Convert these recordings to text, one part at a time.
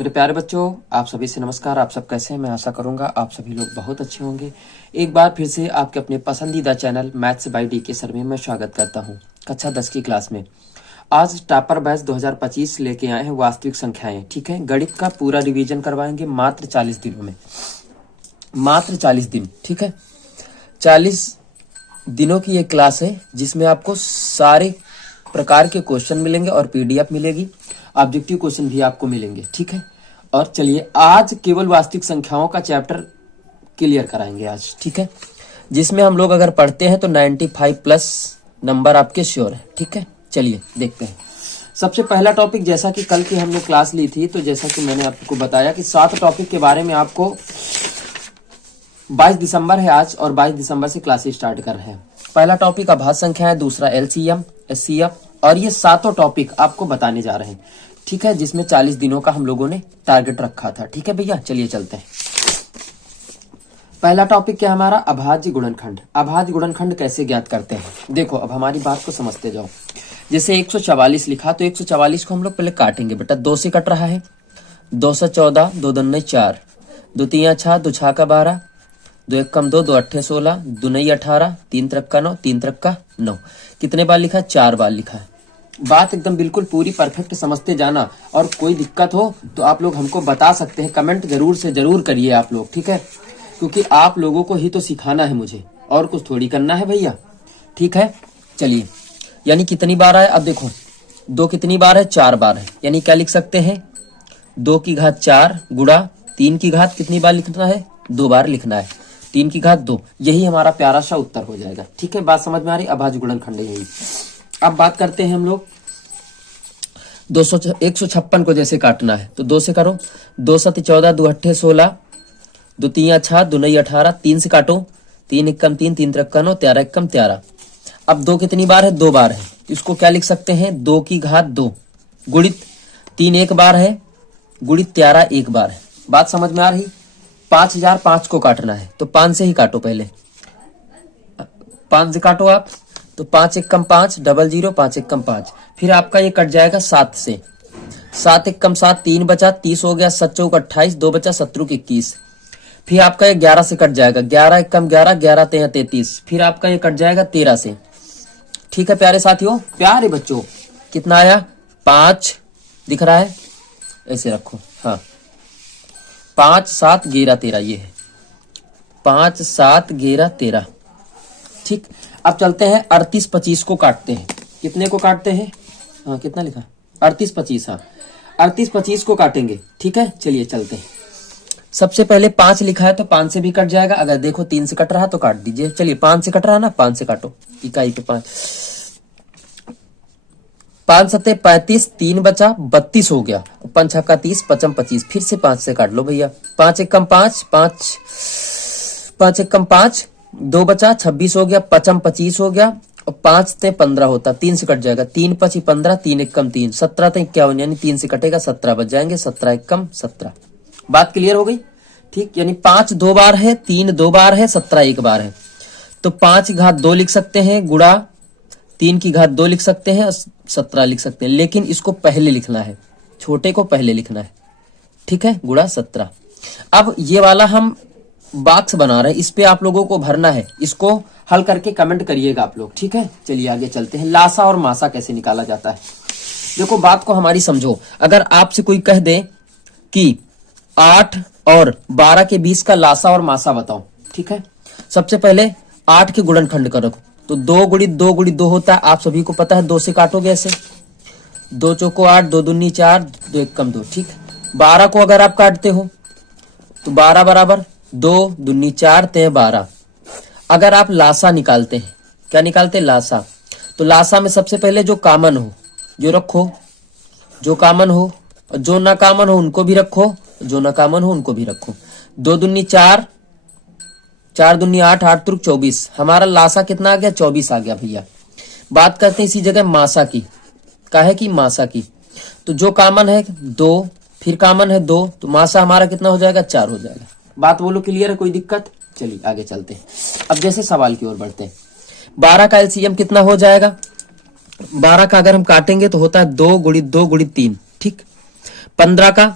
मेरे प्यारे बच्चों, आप सभी से नमस्कार। आप सब कैसे हैं? मैं आशा करूंगा आप सभी लोग बहुत अच्छे होंगे। एक बार फिर से आपके अपने पसंदीदा channel maths by DK sir में मैं स्वागत करता हूं कक्षा 10 की क्लास में। आज टॉपर बैच 2025 लेके आए हैं वास्तविक संख्याएं। ठीक है, गणित का पूरा रिवीजन करवाएंगे मात्र 40 दिनों में, मात्र 40 दिन। ठीक है, 40 दिनों की एक क्लास है जिसमें आपको सारे प्रकार के क्वेश्चन मिलेंगे और पीडीएफ मिलेगी, ऑब्जेक्टिव क्वेश्चन भी आपको मिलेंगे। ठीक है, और चलिए आज केवल वास्तविक संख्याओं का चैप्टर क्लियर कराएंगे आज। ठीक है, जिसमें हम लोग अगर पढ़ते हैं तो 95 प्लस नंबर आपके श्योर है। ठीक है, चलिए देखते हैं। सबसे पहला टॉपिक, जैसा कि कल की हमने क्लास ली थी, तो जैसा कि मैंने आपको बताया कि 7 टॉपिक के बारे में आपको 22 दिसंबर है आज, और 22 दिसंबर से क्लासेस स्टार्ट कर रहे हैं। पहला टॉपिक अभाज्य संख्या है, दूसरा एलसीएम, एचसीएफ, और ये सातों टॉपिक आपको बताने जा रहे हैं। ठीक है, जिसमें 40 दिनों का हम लोगों ने टारगेट रखा था। ठीक है भैया, चलिए चलते हैं। पहला टॉपिक क्या हमारा? अभाज्य गुणनखंड। अभाज्य गुणनखंड कैसे ज्ञात करते हैं? देखो, अब हमारी बात को समझते जाओ। जैसे 144 लिखा तो 144 को हम लोग पहले काटेंगे। बेटा 2 से कट रहा है, 214, 2 दूनी 4, 2 तिया 6, 2 छाका 12, 2 एकम 2, 2 अट्ठे 16, 2 नई 18, 3 त्रिक्का 9, 3 त्रिक्का 9। कितने बार लिखा? 4 बार लिखा है। बात एकदम बिल्कुल पूरी परफेक्ट समझते जाना, और कोई दिक्कत हो तो आप लोग हमको बता सकते हैं। कमेंट जरूर से जरूर करिए आप लोग। ठीक है, क्योंकि आप लोगों को ही तो सिखाना है मुझे, और कुछ थोड़ी करना है भैया। ठीक है, चलिए। यानी कितनी बार है? अब देखो, 2 कितनी बार है? 4 बार है। यानी क्या लिख सकते हैं? 2 की घात 4 गुणा 3 की घात कितनी बार लिखना है? 2 बार लिखना है। 3 की घात 2, यही हमारा प्यारा सा उत्तर हो जाएगा। ठीक है, बात समझ में आ रही? अभाज्य गुणनखंड यही। अब बात करते हैं हम लोग 156 को जैसे काटना है तो 2 से करो। 2 7 14, 2 अट्ठे 16, 2 तिया 6, 2 नई 18, 3 से काटो। 3 एकम 3, 3 त्रिक्का 9, 13 एकम 13। अब 2 कितनी बार है? 2 बार है। इसको क्या लिख सकते हैं? 2 की घात 2 गुणित 3 एक बार है, गुणित 13 एक बार है। बात समझ में आ रही? 5005 को काटना है तो 5 से ही काटो। पहले 5 से काटो आप, तो 5 एकम 5, 00, 5 एकम 5। फिर आपका ये कट जाएगा 7 से। 7 एकम 7, 3 बचा, 30 हो गया, 7 चौक 28, 2 बचा, 17 21। फिर आपका ये 11 से कट जाएगा, 11 एकम 11, 11 तेरह 33। फिर आपका ये कट जाएगा 13 से। ठीक है प्यारे साथियों, प्यारे बच्चों, कितना आया? 5 दिख रहा है? ऐसे रखो। हाँ, 5 7 11 13, ये है 5 7 11 13। ठीक, अब चलते हैं 38 25 को काटते हैं। कितने को काटते हैं? हाँ, कितना लिखा? 38 25। हाँ, 38 25 को काटेंगे। ठीक है, चलिए चलते हैं। सबसे पहले 5 लिखा है तो 5 से भी कट जाएगा। अगर देखो 3 से कट रहा तो काट दीजिए। चलिए, 5 से कट रहा ना, 5 से काटो। इकाई पे 5, 5 सत्ते 35, 3 बचा, 32 हो गया, 5 छक्का 30, 55 25। फिर से 5 से काट लो भैया। 5 एकम 5, 5 एकम 5, 2 बचा, 26 हो गया, 55 25 हो गया, और 5 ते 15 होता, 3 से कट जाएगा। 3 25 15, 3 एकम 3, 17 ते 51, यानी 3 से कटेगा 17 बच जाएंगे, 17 एकम 17। बात क्लियर हो गई? ठीक, यानी 5 2 बार है, 3 2 बार है, 17 एक बार है। तो 5 की घात 2 लिख सकते हैं, गुणा 3 की घात 2 लिख सकते हैं, 17 लिख सकते हैं। लेकिन इसको पहले लिखना है, छोटे को पहले लिखना है। ठीक है, गुणा 17। अब ये वाला हम बॉक्स बना रहे हैं, इस पे आप लोगों को भरना है। इसको हल करके कमेंट करिएगा आप लोग। ठीक है, चलिए आगे चलते हैं। लासा और मासा कैसे निकाला जाता है? देखो, बात को हमारी समझो। अगर आपसे कोई कह दे कि 8 और 12 के बीच का लासा और मासा बताओ। ठीक है, सबसे पहले 8 के गुणनखंड करो तो 2 गुणित 2 गुणित 2 होता है। आप सभी को पता है, 2 से काटोगे ऐसे। 2 चौको 8, 2 दूनी 4, 2 एकम 2। ठीक, 12 को अगर आप काटते हो तो 12 बराबर 2 दूनी 4 ते 12। अगर आप लासा निकालते हैं, क्या निकालते हैं? लासा। तो लासा में सबसे पहले जो कामन हो जो रखो, जो कामन हो, और जो ना कामन हो उनको भी रखो, जो ना कामन हो उनको भी रखो। 2 दूनी 4, 4 दूनी 8, 8 त्रिक 24। हमारा लासा कितना आ गया? 24 आ गया भैया। बात करते हैं इसी जगह मासा की। काहे की? मासा की। तो जो कामन है 2, फिर कामन है 2, तो मासा हमारा कितना हो जाएगा? 4 हो जाएगा। बात बोलो, क्लियर है? कोई दिक्कत? चलिए आगे चलते हैं। अब जैसे सवाल की ओर बढ़ते हैं। 12 का एलसीएम कितना हो जाएगा? 12 का अगर हम काटेंगे तो होता है 2 गुणित 2 गुणित 3। ठीक, 15 का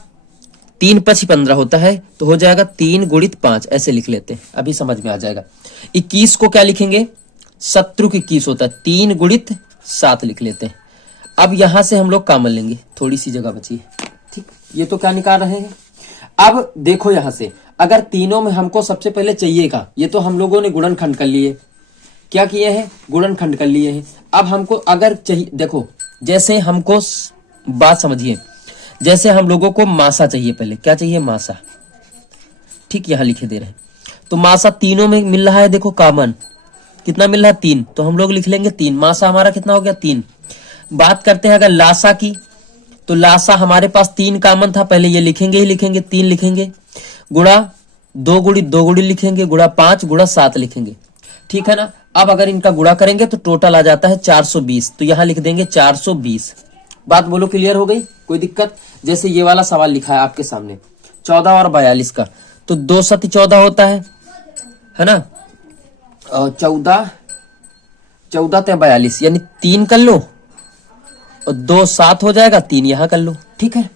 3 5 15 होता है, तो हो जाएगा 3 गुणित 5, ऐसे लिख लेते हैं, अभी समझ में आ जाएगा। 21 को क्या लिखेंगे, शत्रु 21 होता है, 3 गुणित 7 लिख लेते हैं। अब यहां से हम लोग कॉमन लेंगे, थोड़ी सी जगह बची है, ठीक। ये तो क्या निकाल रहे हैं, अब देखो यहां से अगर तीनों में हमको सबसे पहले चाहिएगा, ये तो हम लोगों ने गुणनखंड कर लिए, क्या किए हैं, गुणनखंड कर लिए हैं। अब हमको अगर चाहिए, देखो जैसे हमको बात समझिए, जैसे हम लोगों को मासा चाहिए, पहले क्या चाहिए, मासा, ठीक, यहां लिखे दे रहे हैं। तो मासा तीनों में मिल रहा है, देखो कॉमन कितना मिल रहा है, 3, तो हम लोग लिख लेंगे 3, मासा हमारा कितना हो गया, 3। बात करते हैं अगर लासा की, तो लासा हमारे पास 3 कॉमन था, पहले ये लिखेंगे ही लिखेंगे, 3 लिखेंगे, गुणा 2 गुणित 2 गुणित लिखेंगे, गुणा 5 गुणा 7 लिखेंगे, ठीक है ना। अब अगर इनका गुणा करेंगे तो टोटल आ जाता है 420, तो यहां लिख देंगे 420। बात बोलो क्लियर हो गई, कोई दिक्कत। जैसे ये वाला सवाल लिखा है आपके सामने 14 और 42 का, तो 2 सती 14 होता है ना, और 14 ते 42, यानी 3 कर लो और 2 7 हो जाएगा, 3 यहां कर लो, ठीक है,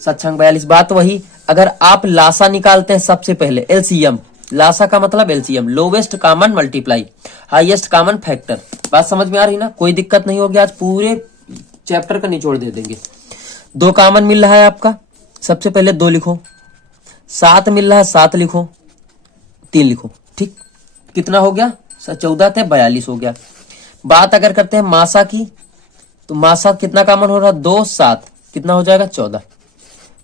7 42। बात वही, अगर आप लासा निकालते हैं सबसे पहले, एलसीएम, लासा का मतलब LCM, lowest common multiply highest common factor. बात समझ में आ रही ना, कोई दिक्कत नहीं होगी, आज पूरे चैप्टर का निचोड़ दे देंगे। 2 कॉमन मिल रहा है आपका, सबसे पहले 2 लिखो, 7 मिल रहा है 7 लिखो, 3 लिखो, ठीक, कितना हो गया, 14 ते 42 हो गया। बात अगर करते हैं मासा की, तो मासा कितना कॉमन हो रहा है, 2 7, कितना हो जाएगा, 14।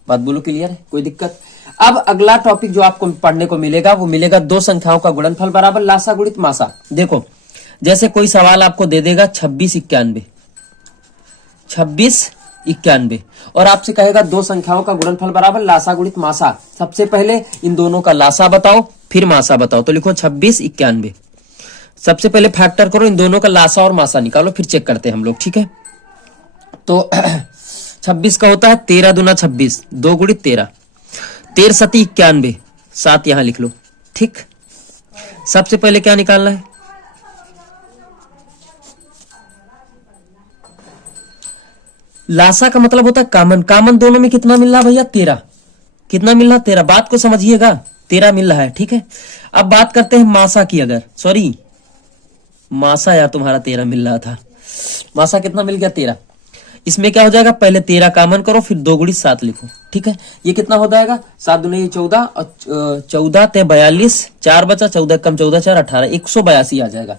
बात बोलो क्लियर है, कोई दिक्कत। अब अगला टॉपिक जो आपको पढ़ने को मिलेगा वो मिलेगा 2 संख्याओं का गुणनफल बराबर लासा गुणित मासा। देखो जैसे कोई सवाल आपको दे देगा 26 91 और आपसे कहेगा 2 संख्याओं का गुणनफल बराबर लासा गुणित मासा। सबसे पहले इन दोनों का लासा बताओ फिर मासा बताओ, तो लिखो 26 91। सबसे पहले फैक्टर करो, इन दोनों का लासा और मासा निकालो, फिर चेक करते हैं हम लोग, ठीक है। तो 26 का होता है 13 दूना 26, 2 गुणित 13, 13 सती 91, 7 यहां लिख लो, ठीक। सबसे पहले क्या निकालना है, लासा का मतलब होता है कॉमन, कॉमन दोनों में कितना मिल रहा भैया, 13, कितना मिल रहा, 13, बात को समझिएगा, 13 मिल रहा है, ठीक है। अब बात करते हैं मासा की, अगर सॉरी मासा यार तुम्हारा 13 मिल रहा था, मासा कितना मिल गया, 13। इसमें क्या हो जाएगा, पहले 13 कॉमन करो, फिर 2 गुणित 7 लिखो, ठीक है। ये कितना हो जाएगा, 7 दूनी 14 और 14 ते 42, 4 बचा, 14 कम 14 4 18, 182 आ जाएगा।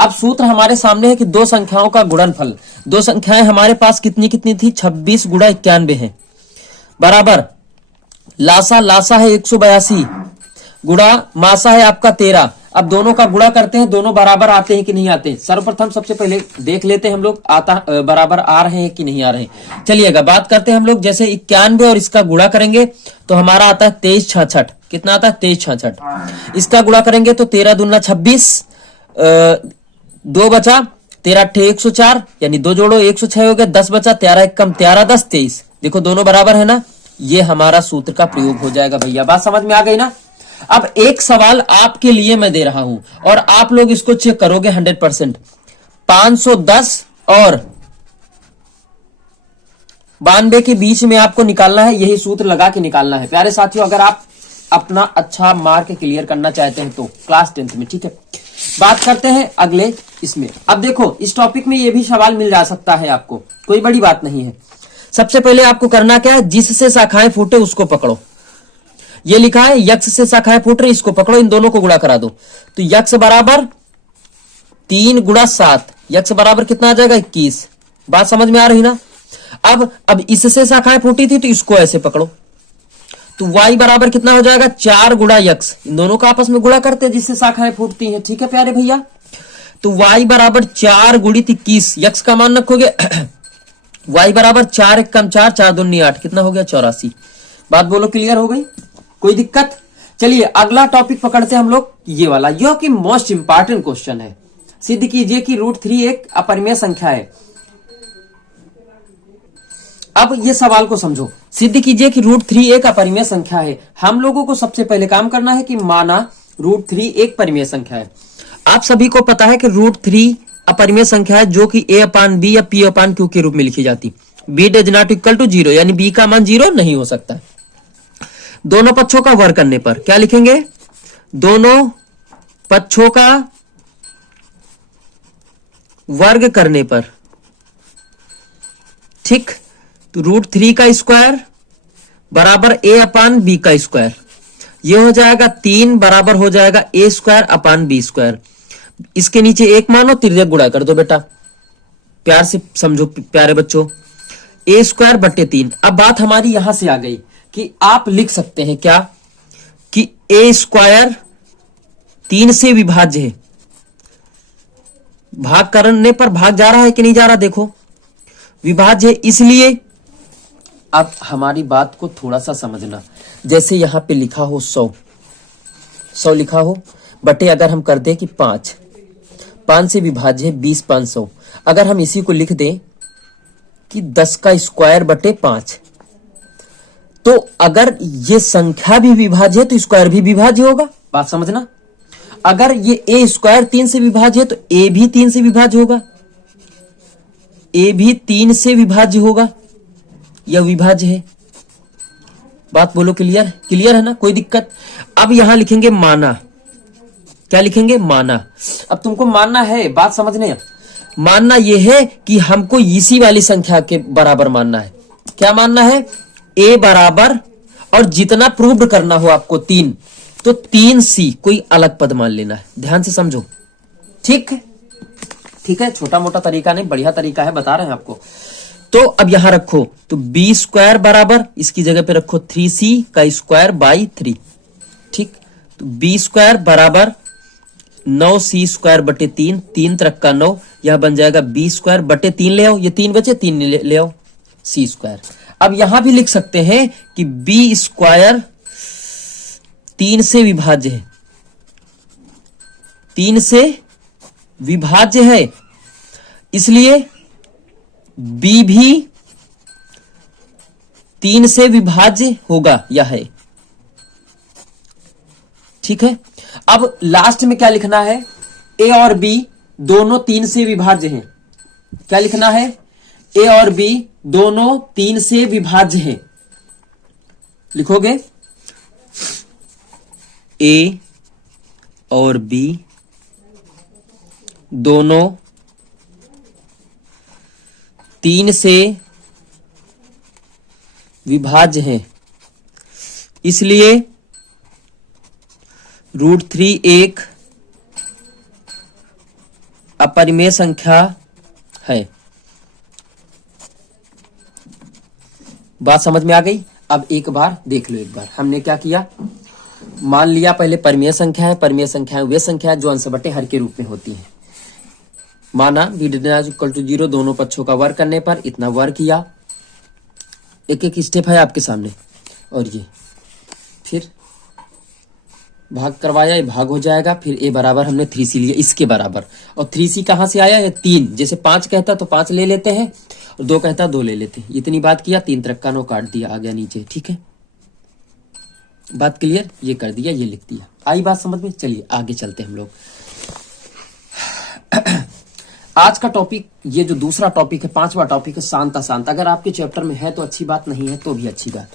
अब सूत्र हमारे सामने है कि 2 संख्याओं का गुणनफल, 2 संख्याएं हमारे पास कितनी कितनी थी, 26 गुणा 91 है, बराबर लासा है 182 गुणा मासा है आपका 13। अब दोनों का गुणा करते हैं, दोनों बराबर आते हैं कि नहीं आते हैं। सर्वप्रथम सबसे पहले देख लेते हैं हम लोग बराबर आ रहे हैं कि नहीं आ रहे हैं। चलिएगा बात करते हैं हम लोग, जैसे 91 और इसका गुणा करेंगे तो हमारा आता है 23 66, कितना आता है 23 66। इसका गुणा करेंगे तो 13 दूना 26, 2 बचा, 13 8 104, यानी 2 जोड़ो 106 हो गया, 10 बचा, 13 1 कम 13 10 23। देखो दोनों बराबर है ना, ये हमारा सूत्र का प्रयोग हो जाएगा भैया। बात समझ में आ गई ना। अब एक सवाल आपके लिए मैं दे रहा हूं और आप लोग इसको चेक करोगे 100%। 510 और 92 के बीच में आपको निकालना है, यही सूत्र लगा के निकालना है प्यारे साथियों, अगर आप अपना अच्छा मार्क क्लियर करना चाहते हैं तो क्लास 10th में, ठीक है। बात करते हैं अगले इसमें। अब देखो इस टॉपिक में ये भी सवाल मिल जा सकता है आपको, कोई बड़ी बात नहीं है। सबसे पहले आपको करना क्या है, जिससे शाखाएं फूटे उसको पकड़ो। ये लिखा है यक्ष से शाखाएं फूट रही, इसको पकड़ो, इन दोनों को गुणा करा दो। तो यक्ष बराबर 3 गुणा 7, यक्ष बराबर कितना आ जाएगा 21। बात समझ में आ रही ना। अब इससे शाखाएं फूटी थी तो इसको ऐसे पकड़ो, तो y बराबर कितना हो जाएगा 4 गुणा यक्ष। इन दोनों का आपस में गुणा करते हैं जिससे शाखाएं फूटती हैं, ठीक है प्यारे भैया। तो y बराबर 4 गुणित 21, यक्ष का मान रखोगे y बराबर 4 1 कम 4, 4 दूनी 8, कितना हो गया 84। बात बोलो क्लियर हो गई, कोई दिक्कत। चलिए अगला टॉपिक पकड़ते हैं हम लोग, ये वाला, यह कि मोस्ट इंपॉर्टेंट क्वेश्चन है। सिद्ध कीजिए कि √3 एक अपरिमेय संख्या है। अब ये सवाल को समझो, सिद्ध कीजिए कि √3 एक अपरिमेय संख्या है। हम लोगों को सबसे पहले काम करना है कि माना √3 एक परिमेय संख्या है। आप सभी को पता है कि √3 अपरिमेय संख्या है जो कि a/b या p/q के रूप में लिखी जाती। b does not equal to 0, यानी b का मान 0 नहीं हो सकता, दोनों पक्षों का वर्ग करने पर क्या लिखेंगे, दोनों पक्षों का वर्ग करने पर, ठीक। तो √3 का स्क्वायर बराबर a अपान b का स्क्वायर, ये हो जाएगा 3 बराबर हो जाएगा a square upon b square. इसके नीचे एक मानो, तिर्यक गुणा कर दो बेटा, प्यार से समझो प्यारे बच्चों, a स्क्वायर बट्टे 3। अब बात हमारी यहां से आ गई कि आप लिख सकते हैं क्या कि a स्क्वायर 3 से विभाज्य है, भाग करने पर भाग जा रहा है कि नहीं जा रहा, देखो विभाज्य है, इसलिए अब हमारी बात को थोड़ा सा समझना। जैसे यहां पे लिखा हो 100 लिखा हो, बटे अगर हम कर दें कि 5 से विभाज्य है 20 500, अगर हम इसी को लिख दें कि 10 का स्क्वायर बटे 5, तो अगर ये संख्या भी विभाज्य है तो स्क्वायर भी विभाज्य होगा, बात समझना। अगर ये a स्क्वायर 3 से विभाज्य है तो a भी 3 से विभाज्य होगा, a भी 3 से विभाज्य होगा, यह विभाज्य है। बात बोलो क्लियर, क्लियर है ना, कोई दिक्कत। अब यहां लिखेंगे माना, क्या लिखेंगे, माना। अब तुमको मानना है, बात समझने, मानना यह है कि हमको इसी वाली संख्या के बराबर मानना है। क्या मानना है, a बराबर, और जितना प्रूव्ड करना हो आपको 3, तो 3c कोई अलग पद मान लेना है, ध्यान से समझो, ठीक है, ठीक है। छोटा मोटा तरीका नहीं, बढ़िया तरीका है, बता रहे हैं आपको। तो अब यहां रखो, तो b स्क्वायर बराबर, इसकी जगह पे रखो 3c का स्क्वायर बाई 3, ठीक। तो b स्क्वायर बराबर 9c स्क्वायर बटे 3, 3 तरक का 9, यह बन जाएगा b स्क्वायर बटे 3, ले आओ, ये 3 बचे, 3 ले आओ, c स्क्वायर। अब यहां भी लिख सकते हैं कि b स्क्वायर 3 से विभाज्य है, 3 से विभाज्य है, इसलिए b भी 3 से विभाज्य होगा, यह है, ठीक है। अब लास्ट में क्या लिखना है, a और b दोनों 3 से विभाज्य हैं, क्या लिखना है, a और b दोनों 3 से विभाज्य हैं, लिखोगे a और b दोनों 3 से विभाज्य हैं, इसलिए √3 एक अपरिमेय संख्या है। बात समझ में आ गई। अब एक बार देख लो, एक बार हमने क्या किया, मान लिया पहले परिमेय संख्या है, परिमेय संख्या वे संख्या जो अंश बटे हर के रूप में होती है। माना b=0, दोनों पक्षों का वर्ग करने पर इतना वर्ग किया, एक एक स्टेप है आपके सामने, और ये फिर भाग करवाया, ये भाग हो जाएगा, फिर a बराबर हमने 3c लिया इसके बराबर, और 3c कहां से आया है, 3, जैसे 5 कहता तो 5 ले लेते हैं, और 2 कहता 2 ले लेते हैं, इतनी बात किया, 3 तरक का 9 काट दिया, आ गया नीचे, ठीक है। बात क्लियर, ये कर दिया, ये लिख दिया, आई बात समझ में। चलिए आगे चलते हम लोग। आज का टॉपिक, ये जो दूसरा टॉपिक है, 5वां टॉपिक है शांत अशांत। अगर आपके चैप्टर में है तो अच्छी बात, नहीं है तो भी अच्छी बात,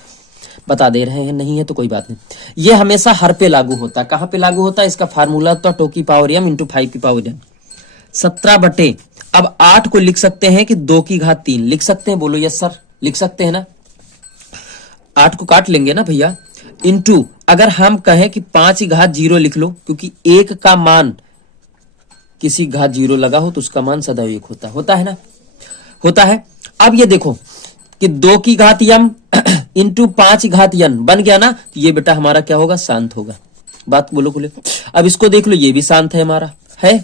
बता दे रहे हैं, नहीं है तो कोई बात नहीं। ये हमेशा हर पे लागू होता है। कहां पे लागू होता है, इसका फार्मूला होता है 2 की पावर m इंटू 5 की पावर n, 17 बटे, अब 8 को लिख सकते हैं कि 2 की घात 3 लिख सकते हैं, बोलो यस सर, लिख सकते हैं ना, 8 को काट लेंगे ना भैया, इंटू अगर हम कहें कि 5 की घात 0 लिख लो, क्योंकि 1 का मान किसी घात 0 लगा हो तो उसका मान सदैव 1 होता है ना, होता है। अब ये देखो कि 2 की घात m इंटू 5 की घात n बन गया ना, तो ये बेटा हमारा क्या होगा, शांत होगा। बात बोलो बोले। अब इसको देख लो, ये भी शांत है हमारा, है।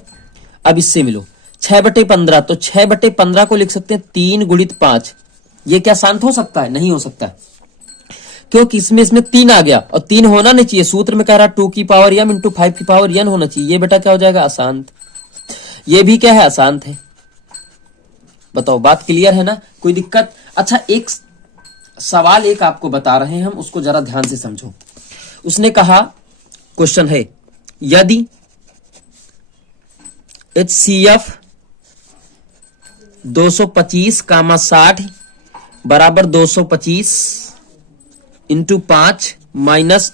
अब इससे मिलो 6/15, तो 6/15 को लिख सकते हैं 3 गुणित 5, ये क्या शांत हो सकता है, नहीं हो सकता, क्योंकि इसमें 3 आ गया, और 3 होना नहीं चाहिए, सूत्र में कह रहा 2 की पावर m इंटू 5 की पावर n होना चाहिए, ये बेटा क्या हो जाएगा, अशांत। ये भी क्या है, अशांत है। बताओ बात क्लियर है ना, कोई दिक्कत। अच्छा, एक सवाल एक आपको बता रहे हैं हम, उसको जरा ध्यान से समझो। उसने कहा, क्वेश्चन है, यदि HCF 225, 60 बराबर 225 इंटू 5 माइनस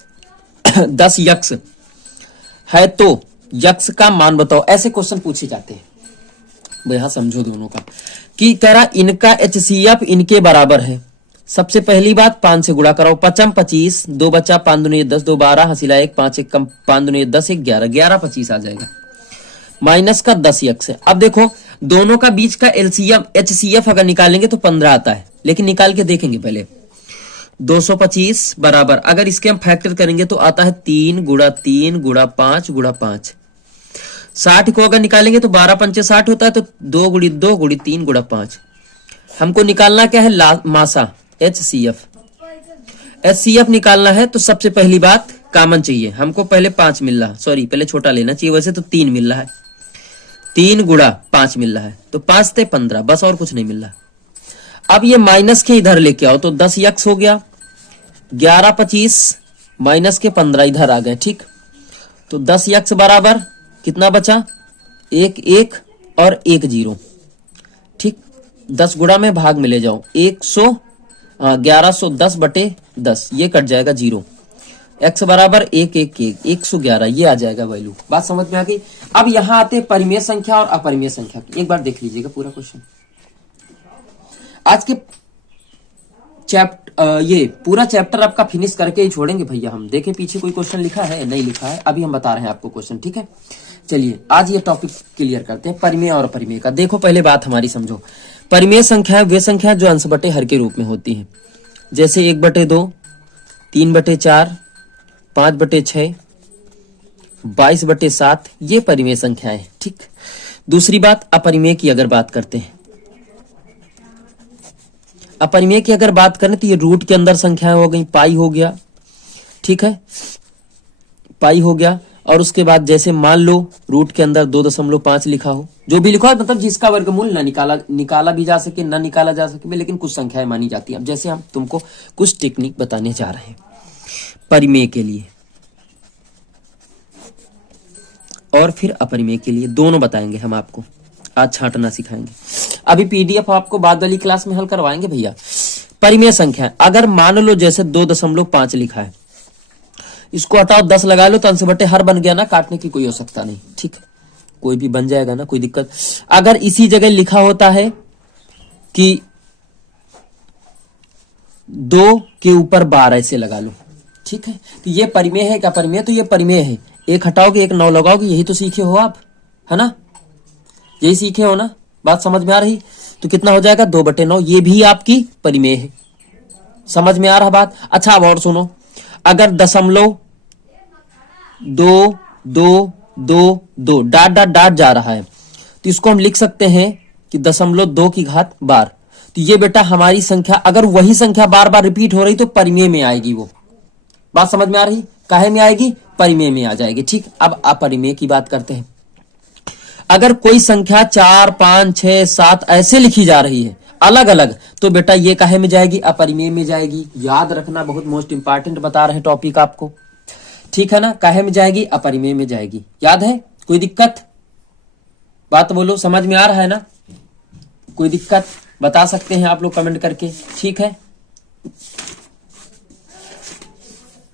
10 यक्स है तो यक्स का मान बताओ। ऐसे क्वेश्चन पूछे जाते हैं भैया, समझो दोनों का कि कह रहा इनका HCF इनके बराबर है। सबसे पहली बात 5 से गुणा कराओ, 5 25, 2 बचा 5 दूनी 10, 2 12, हसीला 1, 5 1 कम 5 दूनी 10, 1 11, 11 25 आ जाएगा। माइनस का 10 यक्स है। अब देखो दोनों का बीच का LCM HCF अगर निकालेंगे तो 15 आता है, लेकिन निकाल के देखेंगे पहले। 225 बराबर अगर इसके हम फैक्टर करेंगे तो आता है 3 गुणा 3 गुणा 5 गुणा 5। 60 को अगर निकालेंगे तो 12 पंचे 60 होता है, तो 2 गुणी 2 गुणी 3 गुणा 5। हमको निकालना क्या है मासा HCF निकालना है। तो सबसे पहली बात कॉमन चाहिए हमको, पहले 5 मिल रहा, सॉरी पहले छोटा लेना चाहिए, वैसे तो 3 मिल रहा है, 3 गुणा 5 मिल रहा है, तो 5 ते 15, बस और कुछ नहीं मिल रहा। अब ये माइनस के इधर लेके आओ तो 10 यक्स हो गया, 11 25 माइनस के 15 इधर आ गए, ठीक। तो 10 यक्स बराबर कितना बचा, 1 1 और 1 0, ठीक। 10 गुणा में भाग में ले जाओ, 1110 बटे 10, ये कट जाएगा 0। x बराबर 1 1 1 111, ये आ जाएगा वैल्यू। बात समझ में आ गई। अब यहां आते परिमेय संख्या और अपरिमेय संख्या, एक बार देख लीजिएगा पूरा क्वेश्चन। आज के ये पूरा चैप्टर आपका फिनिश करके ही छोड़ेंगे भैया हम। देखें पीछे कोई क्वेश्चन लिखा है, नहीं लिखा है, अभी हम बता रहे हैं आपको क्वेश्चन, ठीक है। चलिए आज ये टॉपिक क्लियर करते हैं, परिमेय और अपरिमेय का। देखो पहले बात हमारी समझो। परिमेय संख्या वे संख्या जो अंश बटे हर के रूप में होती है, जैसे 1/2, 3/4, 5/6, 22/7, ये परिमेय संख्या है, ठीक। दूसरी बात अपरिमेय की अगर बात करते हैं, अपरिमेय की अगर बात करें तो ये रूट के अंदर संख्याएं हो गई, पाई हो गया, ठीक है, पाई हो गया। और उसके बाद जैसे मान लो रूट के अंदर 2.5 लिखा हो, जो भी लिखा हो, मतलब जिसका वर्गमूल ना निकाला भी जा सके, ना निकाला जा सके, लेकिन कुछ संख्याएं मानी जाती हैं। अब जैसे हम तुमको कुछ टेक्निक बताने जा रहे हैं परिमेय के लिए और फिर अपरिमेय के लिए, दोनों बताएंगे हम आपको। आज छांटना सिखाएंगे, अभी PDF आपको बाद वाली क्लास में हल करवाएंगे भैया। परिमेय संख्या अगर मान लो जैसे 2.5 लिखा है, इसको हटाओ 10 लगा लो तो अंश बटे हर बन गया ना, काटने की कोई आवश्यकता नहीं, ठीक, कोई भी बन जाएगा ना, कोई दिक्कत। अगर इसी जगह लिखा होता है कि 2 के ऊपर 12 ऐसे लगा लो, ठीक है, तो ये परिमेय है क्या परिमेय, तो ये परिमेय है। एक हटाओगे 1 9 लगाओगे, यही तो सीखे हो आप, है ना, यही सीखे हो ना, बात समझ में आ रही। तो कितना हो जाएगा 2/9, ये भी आपकी परिमेय है। समझ में आ रहा बात। अच्छा अब और सुनो, अगर 0.22222 डाट डाट डाट जा रहा है तो इसको हम लिख सकते हैं कि 0.2 की घात बार। तो ये बेटा हमारी संख्या, अगर वही संख्या बार बार रिपीट हो रही तो परिमेय में आएगी वो। बात समझ में आ रही, काहे में आएगी, परिमेय में आ जाएगी, ठीक। अब अपरिमेय की बात करते हैं। अगर कोई संख्या 4 5 6 7 ऐसे लिखी जा रही है अलग अलग, तो बेटा ये काहे में जाएगी, अपरिमेय में जाएगी। याद रखना, बहुत मोस्ट इंपॉर्टेंट बता रहे हैं टॉपिक आपको, ठीक है ना। काहे में जाएगी, अपरिमेय में जाएगी। याद है, कोई दिक्कत, बात बोलो, समझ में आ रहा है ना। कोई दिक्कत बता सकते हैं आप लोग कमेंट करके, ठीक है,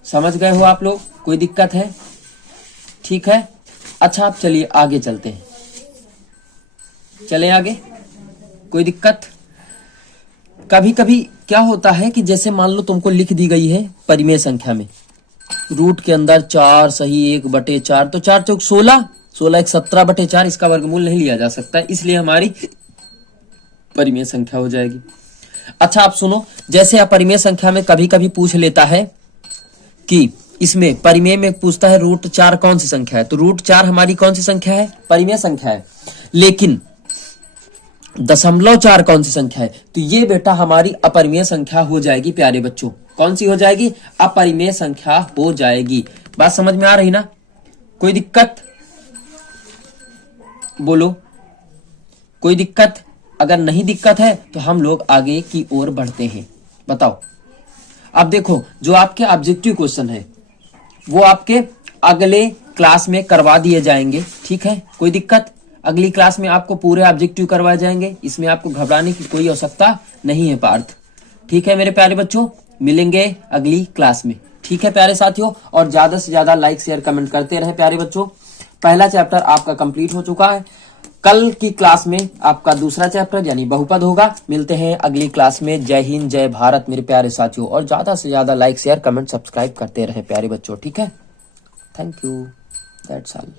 समझ गए हो आप लोग, कोई दिक्कत है, ठीक है। अच्छा आप चलिए आगे चलते हैं, चलें आगे, कोई दिक्कत। कभी कभी क्या होता है कि जैसे मान लो तुमको लिख दी गई है परिमेय संख्या में, रूट के अंदर 4 सही 1/4, तो 4 चौक 16, 16 1 17/4, इसका वर्गमूल नहीं लिया जा सकता, इसलिए हमारी परिमेय संख्या हो जाएगी। अच्छा आप सुनो, जैसे अपरिमेय संख्या में कभी कभी पूछ लेता है कि इसमें परिमेय में पूछता है √4 कौन सी संख्या है, तो √4 हमारी कौन सी संख्या है, परिमेय संख्या है। लेकिन 0.4 कौन सी संख्या है, तो ये बेटा हमारी अपरिमेय संख्या हो जाएगी प्यारे बच्चों। कौन सी हो जाएगी, अपरिमेय संख्या हो जाएगी। बात समझ में आ रही ना, कोई दिक्कत बोलो, कोई दिक्कत। अगर नहीं दिक्कत है तो हम लोग आगे की ओर बढ़ते हैं। बताओ, अब देखो जो आपके ऑब्जेक्टिव क्वेश्चन है वो आपके अगले क्लास में करवा दिए जाएंगे, ठीक है, कोई दिक्कत। अगली क्लास में आपको पूरे ऑब्जेक्टिव करवाए जाएंगे, इसमें आपको घबराने की कोई आवश्यकता नहीं है पार्थ, ठीक है मेरे प्यारे बच्चों। मिलेंगे अगली क्लास में। ठीक है प्यारे साथियों, और ज्यादा से ज्यादा लाइक शेयर कमेंट करते रहे प्यारे बच्चों। पहला चैप्टर आपका कंप्लीट हो चुका है। कल की क्लास में आपका दूसरा चैप्टर यानी बहुपद होगा। मिलते हैं अगली क्लास में। जय हिंद, जय भारत मेरे प्यारे साथियों, और ज्यादा से ज्यादा लाइक शेयर कमेंट सब्सक्राइब करते रहे प्यारे बच्चों। ठीक है, थैंक यू, दैट्स ऑल।